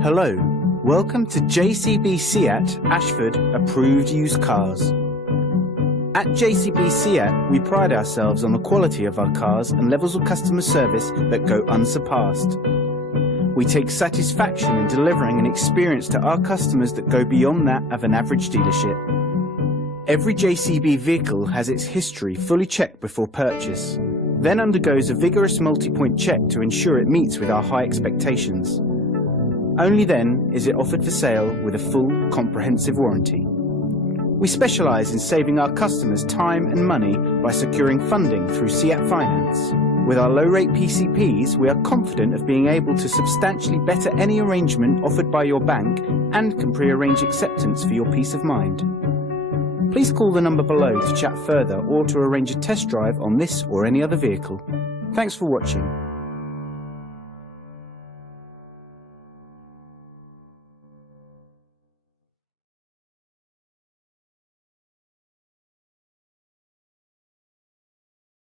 Hello, welcome to JCB Seat Ashford Approved Used Cars. At JCB Seat, we pride ourselves on the quality of our cars and levels of customer service that go unsurpassed. We take satisfaction in delivering an experience to our customers that go beyond that of an average dealership. Every JCB vehicle has its history fully checked before purchase, then undergoes a vigorous multi-point check to ensure it meets with our high expectations. Only then is it offered for sale with a full, comprehensive warranty. We specialise in saving our customers time and money by securing funding through Seat Finance. With our low-rate PCPs, we are confident of being able to substantially better any arrangement offered by your bank and can pre-arrange acceptance for your peace of mind. Please call the number below to chat further or to arrange a test drive on this or any other vehicle. Thanks for watching.